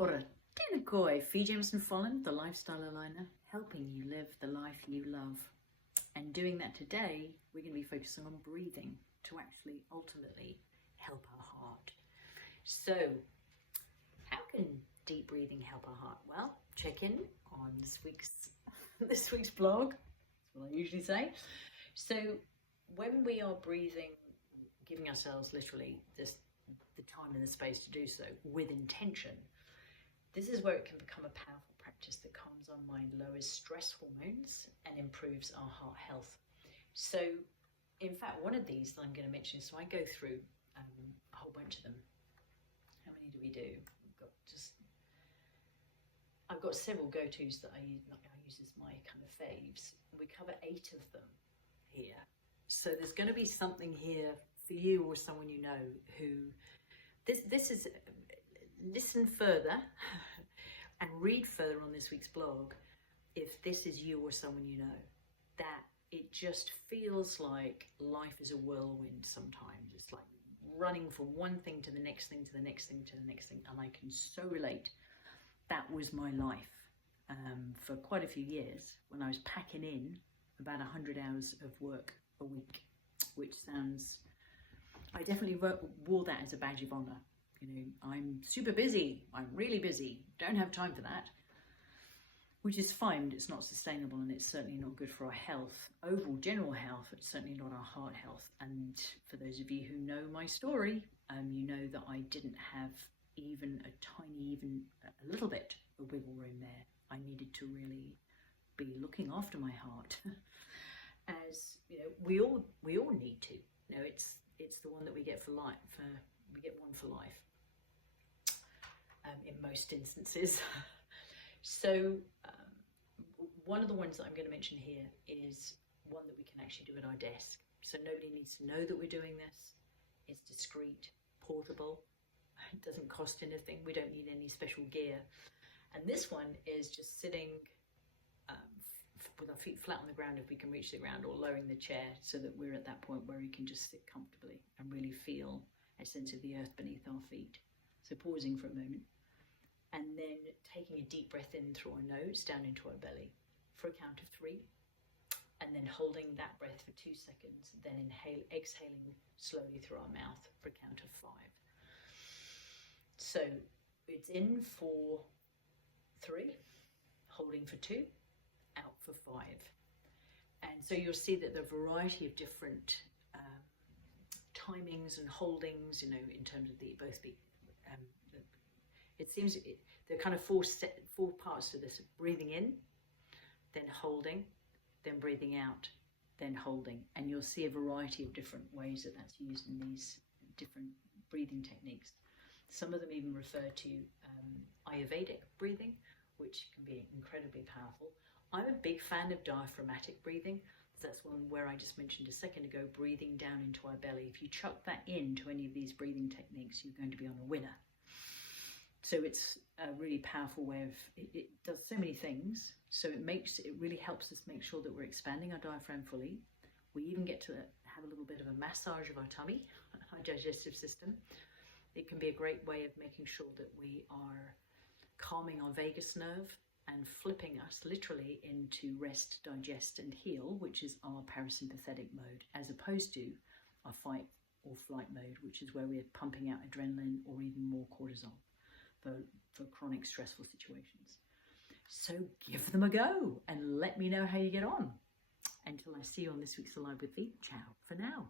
ora, tēnā koe, Jamieson-Folland, the lifestyle aligner, helping you live the life you love. And doing that today, we're going to be focusing on breathing to actually ultimately help our heart. So, how can deep breathing help our heart? Well, check in on this week's blog. That's what I usually say. So, when we are breathing, giving ourselves literally the time and the space to do so with intention, this is where it can become a powerful practice that calms our mind, lowers stress hormones, and improves our heart health. So, in fact, one of these that I'm going to mention, so I go through a whole bunch of them. How many do we do? I've got several go-tos that I use as my kind of faves. We cover 8 of them here. So there's going to be something here for you or someone you know who, this is, listen further and read further on this week's blog if this is you or someone you know, that it just feels like life is a whirlwind sometimes. It's like running from one thing to the next thing, to the next thing, to the next thing. And I can so relate. That was my life for quite a few years when I was packing in about 100 hours of work a week, which sounds, I definitely wore that as a badge of honor. You know, I'm super busy, I'm really busy, don't have time for that, which is fine, but it's not sustainable and it's certainly not good for our health, overall general health, but certainly not our heart health. And for those of you who know my story, you know that I didn't have even a little bit of wiggle room there. I needed to really be looking after my heart. As you know, we all need to. You know, it's the one that we get for life. We get one for life. In most instances. So one of the ones that I'm going to mention here is one that we can actually do at our desk. So nobody needs to know that we're doing this. It's discreet, portable. It doesn't cost anything. We don't need any special gear. And this one is just sitting with our feet flat on the ground if we can reach the ground, or lowering the chair so that we're at that point where we can just sit comfortably and really feel a sense of the earth beneath our feet. So pausing for a moment and then taking a deep breath in through our nose down into our belly for a count of 3, and then holding that breath for 2 seconds, then exhaling slowly through our mouth for a count of 5. So it's in for 3, holding for 2, out for 5. And so you'll see that there are a variety of different timings and holdings, you know, in terms of there are kind of 4 parts to this: breathing in, then holding, then breathing out, then holding. And you'll see a variety of different ways that that's used in these different breathing techniques. Some of them even refer to Ayurvedic breathing, which can be incredibly powerful. I'm a big fan of diaphragmatic breathing. That's one where I just mentioned a second ago, breathing down into our belly. If you chuck that into any of these breathing techniques, you're going to be on a winner. So it's a really powerful way of, it does so many things. So it really helps us make sure that we're expanding our diaphragm fully. We even get to have a little bit of a massage of our tummy, our digestive system. It can be a great way of making sure that we are calming our vagus nerve and flipping us literally into rest, digest and heal, which is our parasympathetic mode, as opposed to our fight or flight mode, which is where we're pumping out adrenaline or even more cortisol for chronic stressful situations. So give them a go and let me know how you get on. Until I see you on this week's Alive with Thee, ciao for now.